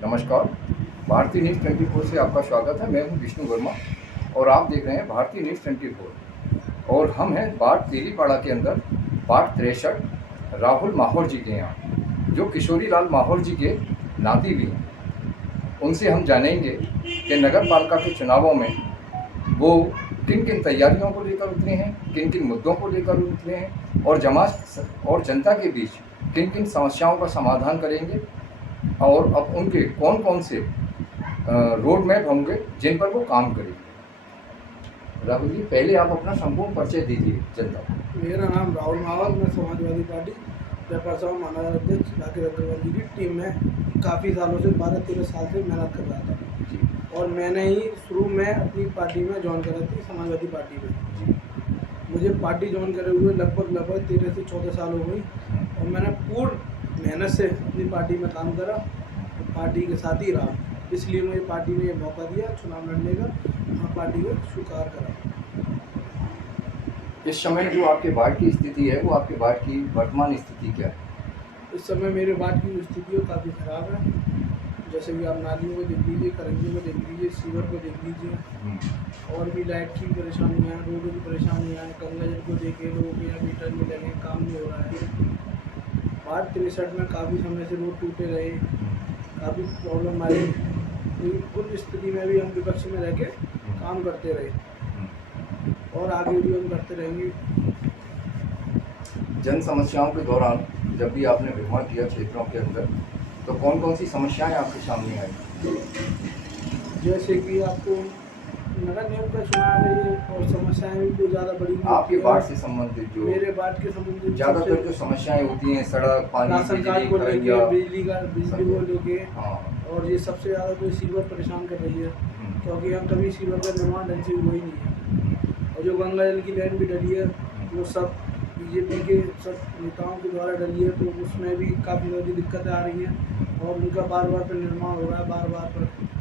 नमस्कार। भारतीय न्यूज़ 24 से आपका स्वागत है। मैं हूं विष्णु वर्मा और आप देख रहे हैं भारतीय न्यूज़ 24 और हम हैं बाट तेलीपाड़ा के अंदर बाट 63 राहुल माहौर जी के यहाँ, जो किशोरी लाल माहौर जी के नाती भी हैं। उनसे हम जानेंगे कि नगर पालिका के चुनावों में वो किन किन तैयारियों को लेकर उतरे हैं, किन किन मुद्दों को लेकर उतरे हैं और समाज और जनता के बीच किन किन समस्याओं का समाधान करेंगे और अब उनके कौन कौन से रोड मैप होंगे जिन पर वो काम करेंगे। राहुल जी, पहले आप अपना संपूर्ण परिचय दीजिए जनता को। मेरा नाम राहुल माहौर, मैं समाजवादी पार्टी जयप्रसाद महानगर अध्यक्ष राकेश अग्रवाल जी की टीम में काफ़ी सालों से 12-13 साल से मेहनत कर रहा था और मैंने ही शुरू में अपनी पार्टी में ज्वाइन करा थी, समाजवादी पार्टी में। मुझे पार्टी ज्वाइन करे हुए लगभग 13 से 14 साल हो गई और मैंने पूर्ण मेहनत से अपनी पार्टी में काम करा, पार्टी के साथ ही रहा। इसलिए मुझे पार्टी ने मौका दिया चुनाव लड़ने का, मैं पार्टी को स्वीकार करा। इस समय जो आपके वार्ड की स्थिति है, वो आपके वार्ड की वर्तमान स्थिति क्या है? इस समय मेरे वार्ड की स्थितियों काफ़ी ख़राब है। जैसे कि आप नालियों को देख लीजिए, करंजियों को देख लीजिए, सीवर को देख लीजिए और भी लाइट की परेशानियाँ हैं, रोडों की परेशानियाँ हैं। गंगा जल को देखिए, लोगों के यहाँ मीटर नहीं लगे, काम नहीं हो रहा है। वार्ड 63 में काफ़ी समय से रोड टूटे रहे, काफ़ी प्रॉब्लम आई। उस स्थिति में भी हम विपक्ष में रह के काम करते रहे और आगे भी हम करते रहेंगे। जन समस्याओं के दौरान जब भी आपने भ्रमण किया क्षेत्रों के अंदर, तो कौन कौन सी समस्याएं आपके सामने आई? जैसे कि आपको नगर निगम का चुनाव है ये और समस्याएं भी कोई ज़्यादा बड़ी नहीं आपके होती वार्ड है। से संबंधित जो मेरे वार्ड के संबंधित ज़्यादातर जो समस्याएं होती हैं, सड़क, पानी, राशन कार्ड को लेके, बिजली को लेके और ये सबसे ज़्यादा तो सीवर परेशान कर रही है, क्योंकि हम कभी सीवर का निर्माण ढंग से हुआ ही नहीं है। और जो गंगा जल की लाइन भी डली है वो सब बीजेपी के सब नेताओं के द्वारा डली है, तो उसमें भी काफ़ी ज़्यादा दिक्कतें आ रही हैं और उनका बार बार पर निर्माण हो रहा है, बार बार पर।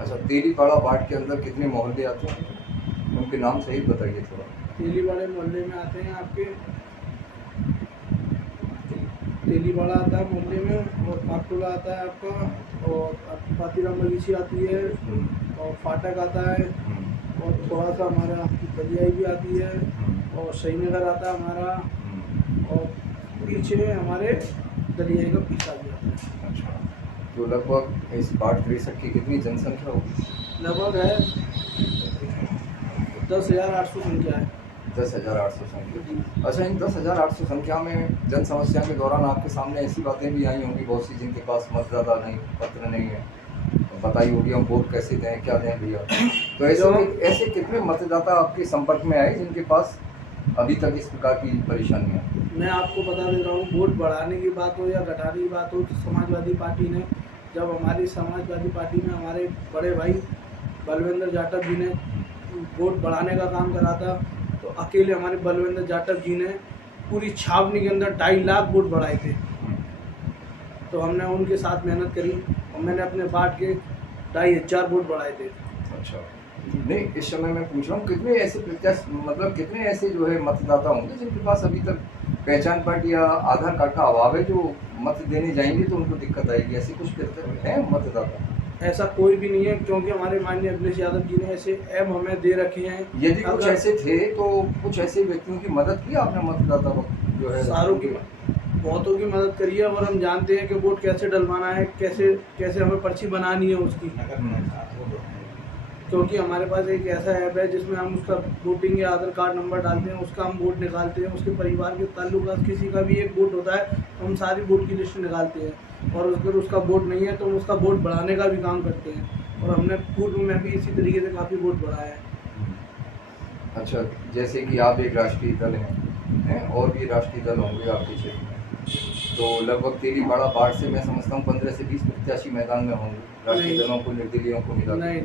अच्छा, तेलीपाड़ा वार्ड के अंदर कितने मोहल्ले आते हैं, उनके नाम सही बताइए थोड़ा। तेलीवाड़े मोहल्ले में आते हैं आपके, तेलीवाड़ा आता है मोहल्ले में और पाटोला आता है आपका और पातीराम बगीची आती है और फाटक आता है और थोड़ा सा हमारा दलियाई भी आती है और श्रीनगर आता है हमारा और पीछे हमारे दलियाई का पीछा भी आता है। अच्छा, तो लगभग इस बाट 63 की कितनी जनसंख्या होगी? लगभग है 10,800 संख्या है। 10,800 संख्या। अच्छा, इन 10,800 संख्या में जन समस्या के दौरान आपके सामने ऐसी बातें भी आई होंगी बहुत सी जिनके पास मतदाता नहीं, पत्र नहीं है, बताई होगी हम वोट कैसे दें, क्या दें भैया। तो ऐसे कितने मतदाता आपके संपर्क में आए जिनके पास अभी तक इस प्रकार की परेशानियाँ? मैं आपको बता दे रहा हूँ, वोट बढ़ाने की बात हो या घटाने की बात हो, तो समाजवादी पार्टी ने, जब हमारी समाजवादी पार्टी में हमारे बड़े भाई बलविंदर जाटव जी ने वोट बढ़ाने का काम करा था, तो अकेले हमारे बलविंदर जाटव जी ने पूरी छावनी के अंदर 2.5 लाख वोट बढ़ाए थे। तो हमने उनके साथ मेहनत करी और मैंने अपने वार्ड के 2,500 वोट बढ़ाए थे। अच्छा, नहीं, इस समय मैं पूछ रहा हूँ कितने ऐसे प्रत्याशी, मतलब कितने ऐसे जो है मतदाता होंगे जिनके पास अभी तक पहचान पत्र या आधार कार्ड का अभाव है, जो मत देने जाएंगे तो उनको दिक्कत आएगी, ऐसे कुछ है मतदाता? ऐसा कोई भी नहीं है, क्योंकि हमारे माननीय अखिलेश यादव जी ने ऐसे ऐप हमें दे रखे हैं। यदि कुछ ऐसे थे तो कुछ ऐसे व्यक्तियों की मदद की आपने मतदाता को जो है? सारों की, बहुतों की मदद करी है और हम जानते हैं कि वोट कैसे डलवाना है, कैसे कैसे हमें पर्ची बनानी है उसकी। क्योंकि हमारे पास एक ऐसा ऐप है जिसमें हम उसका वोटिंग या आधार कार्ड नंबर डालते हैं, उसका हम वोट निकालते हैं। उसके परिवार के ताल्लुकात किसी का भी एक वोट होता है तो हम सारी वोट की लिस्ट निकालते हैं और अगर उसका वोट नहीं है तो हम उसका वोट बढ़ाने का भी काम करते हैं और हमने पूर्व में भी इसी तरीके से काफ़ी वोट बढ़ाया है। अच्छा, जैसे कि आप एक राष्ट्रीय दल हैं और भी राष्ट्रीय दल होंगे आपके क्षेत्र में, तो लगभग तेलीपाड़ा वार्ड से मैं समझता हूँ 15 से 20 प्रत्याशी मैदान में होंगे, राष्ट्रीय दलों को, निर्दलीयों को मिला? नहीं,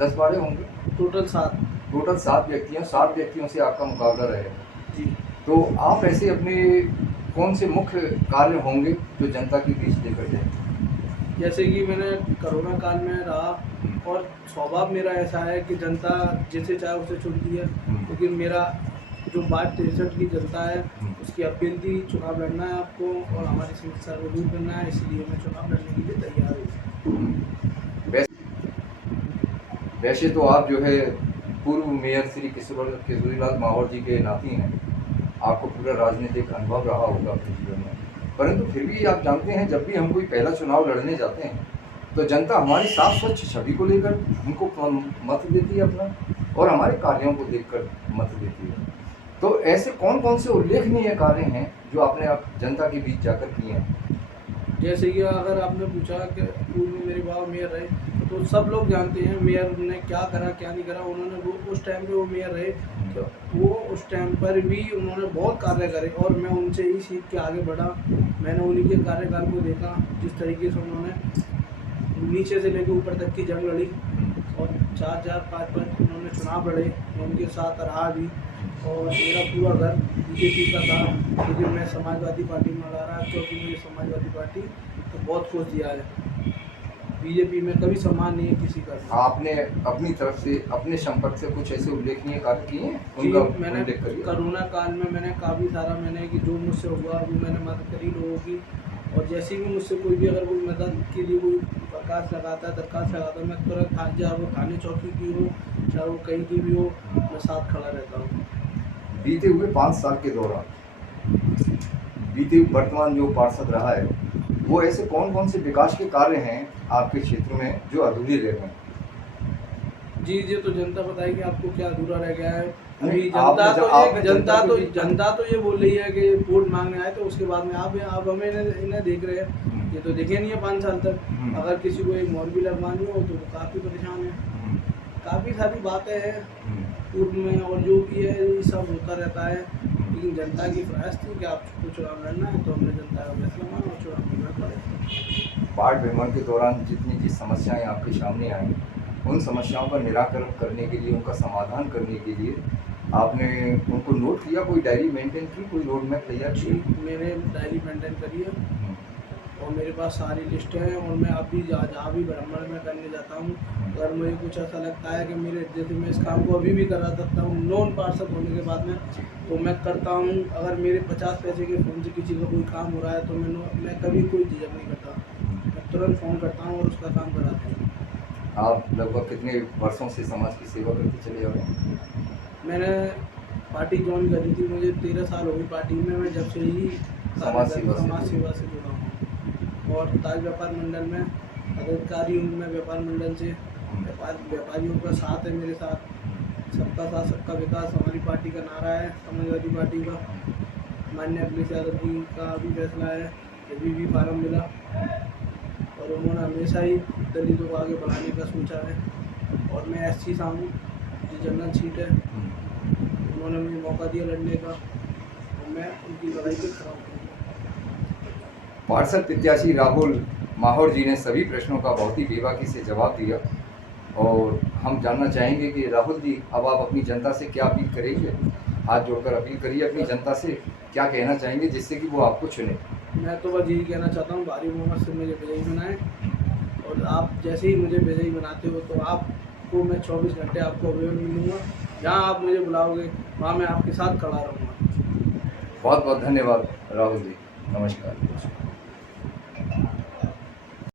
10-12 होंगे, टोटल 7। टोटल 7 व्यक्तियों से आपका मुकाबला रहेगा जी। तो आप ऐसे अपने कौन से मुख्य कार्य होंगे जो जनता के बीच लेकर जाएंगे? जैसे कि मैंने कोरोना काल में रहा और स्वभाव मेरा ऐसा है कि जनता जैसे चाहे उसे चुनती है, लेकिन मेरा जो बाट 63 की जनता है उसकी अपील थी, चुनाव लड़ना है आपको और हमारी समस्या को दूर करना है, इसलिए मैं चुनाव लड़ने के लिए तैयार हूँ। वैसे तो आप जो है पूर्व मेयर श्री किशोरीलाल माहौर जी के नाती हैं, आपको पूरा राजनीतिक अनुभव रहा होगा अपने जीवन में, परंतु फिर भी आप जानते हैं जब भी हम कोई पहला चुनाव लड़ने जाते हैं तो जनता हमारी साफ स्वच्छ छवि को लेकर हमको मत देती है अपना, और हमारे कार्यों को देखकर मत देती है। तो ऐसे कौन कौन से उल्लेखनीय कार्य हैं जो आपने आप जनता के बीच जाकर किए हैं? जैसे कि अगर आपने पूछा कि पूर्व में मेरे बाबा मेयर रहे, तो सब लोग जानते हैं मेयर ने क्या करा क्या नहीं करा। उन्होंने वो उस टाइम पे वो मेयर रहे, तो वो उस टाइम पर भी उन्होंने बहुत कार्य करे और मैं उनसे ही सीख के आगे बढ़ा। मैंने उन्हीं के कार्यकाल को देखा, जिस तरीके से उन्होंने नीचे से लेकर ऊपर तक की जंग लड़ी और 4-4 5-5 उन्होंने चुनाव लड़े, मैं उनके साथ रहा भी। और मेरा पूरा घर बीजेपी का था, लेकिन मैं समाजवादी पार्टी में लड़ा रहा, क्योंकि मुझे समाजवादी पार्टी तो बहुत कुछ दिया है। बीजेपी में कभी सम्मान नहीं है किसी का। आपने अपनी तरफ से अपने संपर्क से कुछ ऐसे उल्लेखनीय कार्य किए हैं जी, उनका मैंने उल्लेख करिए। कोरोना काल में मैंने काफ़ी सारा मैंने कि जो मुझसे हुआ वो मैंने मदद करी लोगों की। और जैसे भी मुझसे कोई भी अगर कोई मदद के लिए कोई दरखास्त लगाता है मैं तुरंत चाहे वो थाने चौकी की हो, चाहे वो कहीं की भी हो, मैं साथ खड़ा रहता हूँ। बीते हुए 5 साल के दौरान बीते वर्तमान जो पार्षद रहा है, वो ऐसे कौन कौन से विकास के कार्य हैं आपके क्षेत्र में जो अधूरे रह गए हैं? जी, ये तो जनता बताएगी आपको क्या अधूरा रह गया है। नहीं, अभी आपने जनता तो ये बोल रही है कि वोट मांगने आए, तो उसके बाद में आप हमें इन्हें देख रहे हैं। ये तो देखे नहीं है 5 साल तक। अगर किसी को एक मौलवी लगवानी हो तो वो काफ़ी परेशान है। काफ़ी सारी बातें हैं पूर्व में, और जो भी है ये सब होता रहता है। लेकिन जनता की ख्वाहिश थी कि आपको चुनाव लड़ना है, तो हमने जनता का फैसला माना और चुनाव लड़ना पड़े। वार्ड भ्रमण के दौरान जितनी समस्याएं आपके सामने आई, उन समस्याओं का निराकरण करने के लिए, उनका समाधान करने के लिए आपने उनको नोट किया, कोई डायरी मेंटेन की, कोई रोड मैप तैयार जी, की? मैंने डायरी मेंटेन करी है और मेरे पास सारी लिस्ट है। और मैं अभी जहाँ भी भ्रमण में करने जाता हूँ, अगर मुझे कुछ ऐसा लगता है कि मेरे जैसे मैं इस काम को अभी भी करा सकता हूँ नॉन पार्षद होने के बाद में, तो मैं करता हूँ। अगर मेरे 50 पैसे के फ़ोन से किसी का कोई काम हो रहा है तो मैं कभी कोई झिझक नहीं करता, मैं तुरंत फ़ोन करता हूँ और उसका काम कराता हूँ। आप लगभग कितने वर्षों से समाज की सेवा करते चले आ रहे हैं? मैंने पार्टी ज्वाइन करी थी, मुझे 13 साल हो गई पार्टी में। मैं जब से ही समाज सेवा से जुड़ा हूँ और ताज व्यापार मंडल में अधिकारी हूँ। मैं व्यापार मंडल से व्यापारियों का साथ है मेरे साथ। सबका साथ सबका विकास हमारी पार्टी का नारा है, समाजवादी पार्टी का। माननीय अखिलेश यादव जी का भी फैसला है, अभी भी फार्म मिला और उन्होंने हमेशा ही दलितों को आगे बढ़ाने का सोचा है। और मैं एससी सा हूँ, जो जनरल सीट है, उन्होंने मुझे मौका दिया लड़ने का और मैं उनकी लड़ाई पे खड़ा हूँ। पार्षद प्रत्याशी राहुल माहौर जी ने सभी प्रश्नों का बहुत ही बेबाकी से जवाब दिया, और हम जानना चाहेंगे कि राहुल जी अब आप अपनी जनता से क्या अपील करेंगे? हाथ जोड़कर अपील करिए अपनी जनता से, क्या कहना चाहेंगे जिससे कि वो आपको चुने? मैं तो बस यही कहना चाहता हूँ, भारी बहुमत से मुझे विजयी बनाएं। और आप जैसे ही मुझे विजयी बनाते हो तो आपको मैं 24 घंटे आपको अवेलेबल मिलूँगा। जहाँ आप मुझे बुलाओगे वहाँ मैं आपके साथ खड़ा रहूँगा। बहुत बहुत धन्यवाद राहुल जी, नमस्कार।